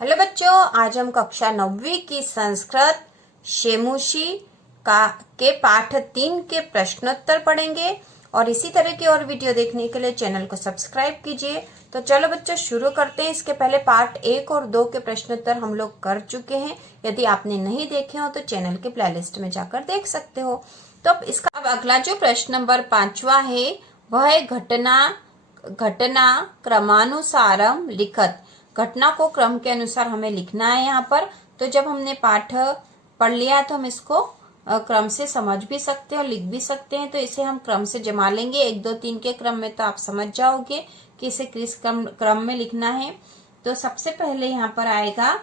Hello बच्चों, आज हम कक्षा 9वीं की संस्कृत शेमुशी के पाठ 3 के प्रश्नोत्तर पढ़ेंगे और इसी तरह की और वीडियो देखने के लिए चैनल को सब्सक्राइब कीजिए। तो चलो बच्चों शुरू करते हैं। इसके पहले पार्ट 1 और 2 के प्रश्नोत्तर हम लोग कर चुके हैं। यदि आपने नहीं देखे हो तो चैनल के प्लेलिस्ट में जाकर देख सकते हो। तो अब अगला जो प्रश्न नंबर 5वां है वह है घटना क्रमानुसारम लिखत। घटना को क्रम के अनुसार हमें लिखना है यहाँ पर। तो जब हमने पाठ पढ़ लिया तो हम इसको क्रम से समझ भी सकते हैं और लिख भी सकते हैं। तो इसे हम क्रम से जमा लेंगे 1 2 3 के क्रम में, तो आप समझ जाओगे कि इसे किस क्रम में लिखना है। तो सबसे पहले यहाँ पर आएगा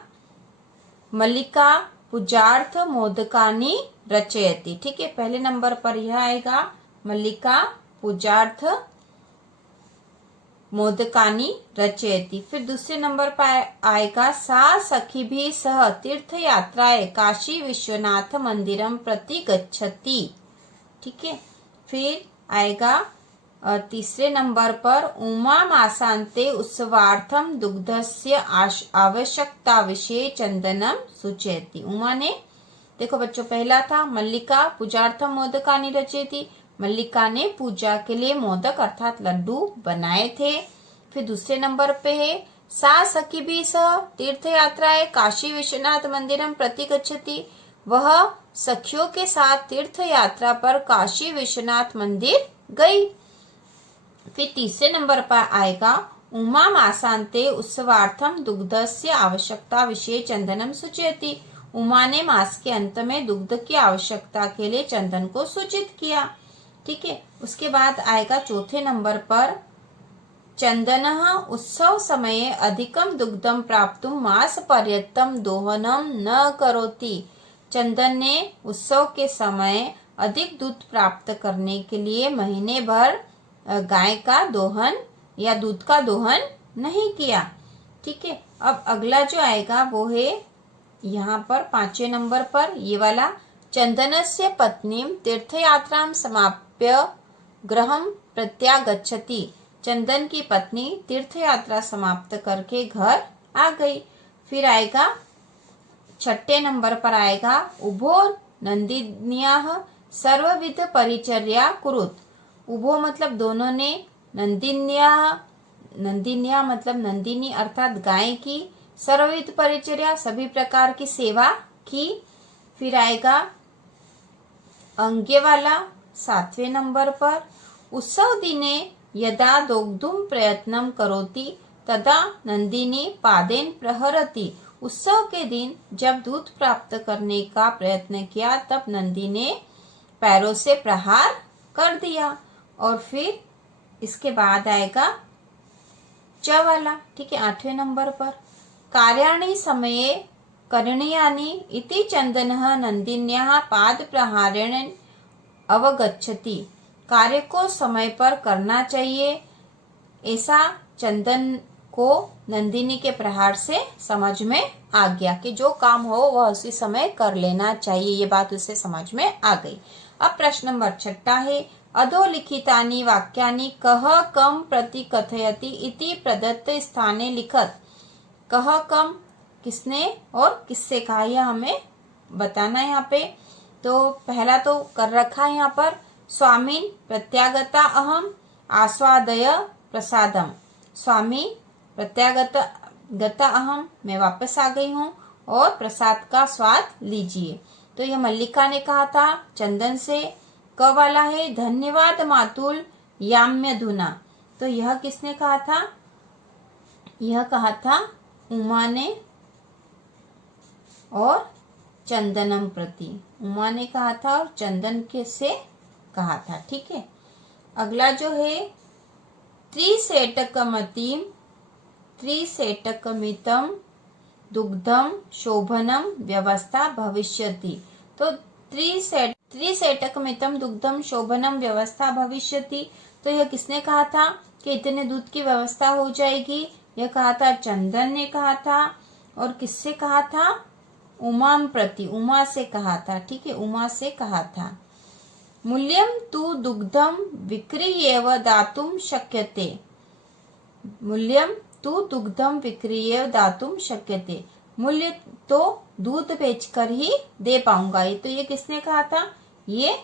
मल्लिका पूजार्थ मोदकानी रचयति। ठीक है, पहले नंबर पर यह आएगा मल्लिका पूजार्थ मोदकानी रचयति। फिर दूसरे नंबर पर आएगा सा सखी भी सह तीर्थ यात्राए काशी विश्वनाथ मंदिरम प्रति गच्छति। ठीक है, फिर आएगा तीसरे नंबर पर उमा मासांते उत्सवार्थम दुग्धस्य आवश्यकता विषय चंदनम सूचयति। उमा ने, देखो बच्चों, पहला था मल्लिका पूजार्थम मोदकानी रचयति। मल्लिका ने पूजा के लिए मोदक अर्थात लड्डू बनाए थे। फिर दूसरे नंबर पे है सा सखी भी सह तीर्थ यात्राएं काशी विश्वनाथ मंदिरम प्रति गच्छति। वह सखियों के साथ तीर्थ यात्रा पर काशी विश्वनाथ मंदिर गई। फिर तीसरे नंबर पर आएगा उमा मासांते उत्सवार्थम दुग्धस्य आवश्यकता विषय चंदनम सूचयति। उमा ने मास के अंत में दुग्ध की आवश्यकता के लिए चंदन को सूचित किया। ठीक है, उसके बाद आएगा चौथे नंबर पर चंदनः उत्सव समये अधिकम दुग्धम प्राप्तुम मास पर्यंतम दोहनम न करोति। चंदन ने उत्सव के समय अधिक दूध प्राप्त करने के लिए महीने भर गाय का दोहन या दूध का दोहन नहीं किया। ठीक है, अब अगला जो आएगा वो है यहाँ पर 5वें नंबर पर ये वाला चंदनस्य पत्नीम तीर्थयात्रां समाप्य गृहं प्रत्यागच्छति। चंदन की पत्नी तीर्थ यात्रा समाप्त करके घर आ गई। फिर आएगा 6ठे नंबर पर आएगा उभो नंदिन्याः सर्वविध परिचर्या कुरुत। उभो मतलब दोनों ने, नंदिन्या मतलब नंदिनी अर्थात गाय की, सर्वविध परिचर्या सभी प्रकार की सेवा की। फिर आएगा अंग्य वाला 7वें नंबर पर उत्सव दिने यदा दोग्धुम प्रयत्नम करोति तदा नंदिनी पादेन प्रहरति। उत्सव के दिन जब दूध प्राप्त करने का प्रयत्न किया तब नंदी ने पैरों से प्रहार कर दिया। और फिर इसके बाद आएगा च वाला। ठीक है, 8वें नंबर पर कार्याणि समये करणीयानि इति चंदनः नंदिन्याः पाद प्रहारेण अवगच्छति। कार्य को समय पर करना चाहिए, ऐसा चंदन को नंदिनी के प्रहार से समझ में आ गया कि जो काम हो वह उसी समय कर लेना चाहिए। ये बात उसे समझ में आ गई। अब प्रश्न नंबर 6 है अधोलिखितानि वाक्यानि कह कम प्रति कथयति इति प्रदत्त स्थाने लिखत। कह कम किसने और किससे कहा, यह हमें बताना है यहाँ पे। तो पहला तो कर रखा है यहाँ पर स्वामीन प्रत्यागता अहम आस्वादय प्रसादम। स्वामी प्रत्यागता अहम, मैं वापस आ गई हूँ और प्रसाद का स्वाद लीजिए। तो यह मल्लिका ने कहा था चंदन से। क वाला है धन्यवाद मातुल याम्य धुना। तो यह किसने कहा था, यह कहा था उमा ने और चंदनम प्रति। उमा ने कहा था और चंदन के से कहा था। ठीक है, अगला जो है त्रिसेटकमितम दुग्धम शोभनम व्यवस्था भविष्यति। तो त्रिसेटकमितम दुग्धम शोभनम व्यवस्था भविष्यति। तो यह किसने कहा था कि इतने दूध की व्यवस्था हो जाएगी, यह कहा था चंदन ने कहा था। और किससे कहा था, उमाम प्रति, उमा से कहा था। ठीक है, उमा से कहा था। मूल्यम तु दुग्धम विक्रीयेव दातुम शक्यते। मूल्यम तु दुग्धम विक्रीय दातुम शक्यते, मूल्य तो दूध बेचकर ही दे पाऊंगा। ये तो ये किसने कहा था? ये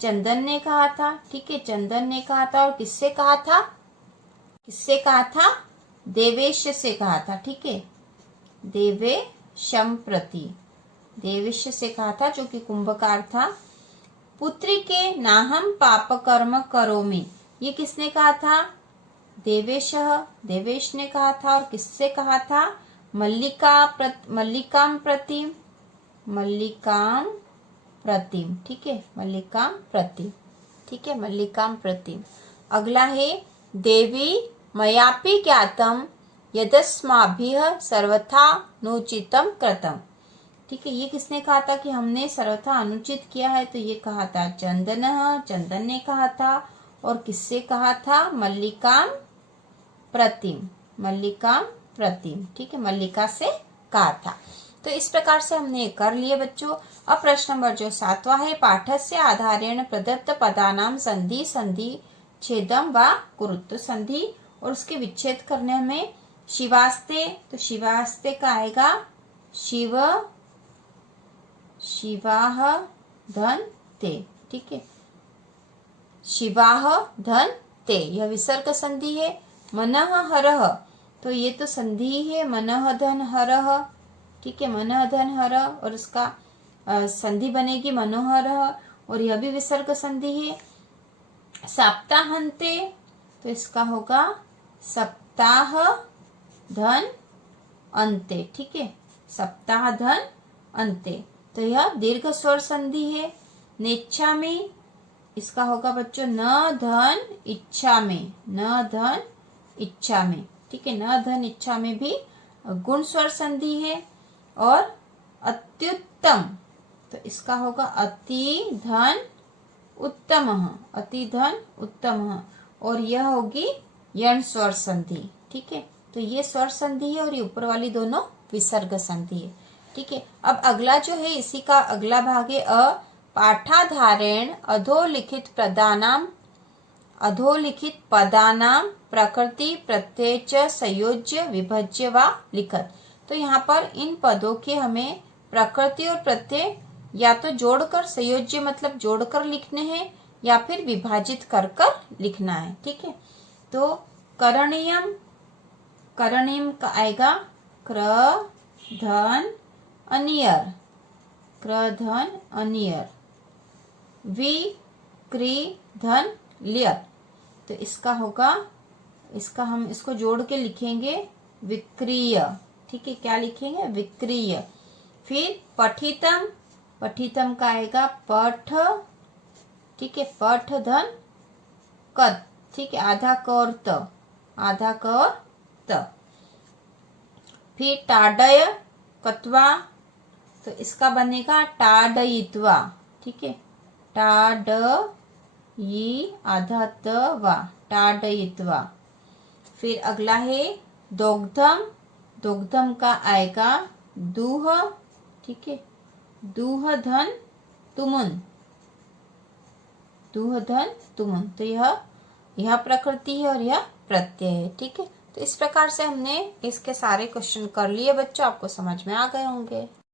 चंदन ने कहा था। ठीक है, चंदन ने कहा था। और किससे कहा था? किससे कहा था? देवेश से कहा था। ठीक है, देवेशम प्रति, देवेश से कहा था, जो कि कुंभकार था। पुत्री के नाहम पाप कर्म करोमि, ये किसने कहा था? देवेश, देवेश ने कहा था। और किससे कहा था? मल्लिकाम प्रतिम, मल्लिकाम प्रतिम। ठीक है, मल्लिकाम प्रतिम। ठीक है, मल्लिकाम प्रतिम। अगला है देवी मयापि ज्ञातम यदस्माभिः सर्वथा नोचितम कृतम। ठीक है, ये किसने कहा था कि हमने सर्वथा अनुचित किया है? तो ये कहा था चंदन, चंदन ने कहा था। और किससे कहा था? मल्लिकाम प्रतिम, मल्लिकाम प्रतिम। ठीक है, मल्लिका से कहा था। तो इस प्रकार से हमने कर लिए बच्चों। अब प्रश्न नंबर जो 7वां है, पाठस्य आधारेण प्रदत्त पदानाम संधि संधि छेदम व कुरुत्व, संधि और उसके विच्छेद करने में शिवास्ते, तो शिवास्ते का आएगा शिव, शिवाह धन ते। ठीक है, शिवाह धन ते, यह विसर्ग संधि है। मनः हरः, तो ये तो संधि है, मनः धन हरः। ठीक है, मनः धन हरः, और उसका संधि बनेगी मनोहरः, और यह भी विसर्ग संधि है। सप्ताहन्ते, तो इसका होगा सप्ताह धन अंते। ठीक है, सप्ताह धन अंते, तो यह दीर्घ स्वर संधि है। नेच्छा में, इसका होगा बच्चों न धन इच्छा में, न धन इच्छा में। ठीक है, न धन इच्छा में भी गुण स्वर संधि है। और अत्युत्तम, तो इसका होगा अति धन उत्तम, अति धन उत्तम, और यह होगी यण स्वर संधि। ठीक है, तो ये स्वर संधि है और ये ऊपर वाली दोनों विसर्ग संधि है। ठीक है, अब अगला जो है इसी का अगला भाग है पाठाधारेण अधोलिखित पदानाम, अधोलिखित पदानाम प्रकृति प्रत्यय च संयोज्य विभज्य व लिखत। तो यहाँ पर इन पदों के हमें प्रकृति और प्रत्यय या तो जोड़कर, संयोज्य मतलब जोड़कर लिखने हैं, या फिर विभाजित कर कर लिखना है। ठीक है, तो करणीयम, करणीयम का आएगा क्र धन अनियर, क्र धन अनियर, वि क्री धन लियर, तो इसका होगा, इसका हम इसको जोड़ के लिखेंगे विक्रिय। ठीक है, क्या लिखेंगे? विक्रिय। फिर पठितम, पठितम का आएगा पठ। ठीक है, पठ धन कत। ठीक है, आधा क और त, आधा क और त। फिर टाडय कत्वा, तो इसका बनेगा टाडयित्वा। ठीक है, टाड ये आधा त वा, टाडयित्वा। फिर अगला है दोग्धम, दोग्धम का आएगा दूह। ठीक है, दूह धन तुमुन, दूह धन तुमुन, तो यह प्रकृति है और यह प्रत्यय है। ठीक है, तो इस प्रकार से हमने इसके सारे क्वेश्चन कर लिए बच्चों, आपको समझ में आ गए होंगे।